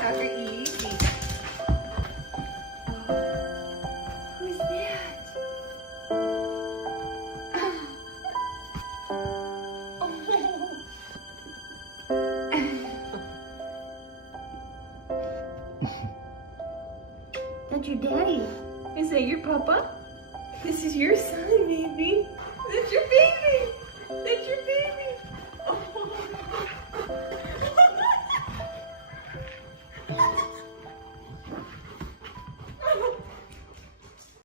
Dr. Evie. Who's that? That's your daddy. Is that your papa? This is your son, baby.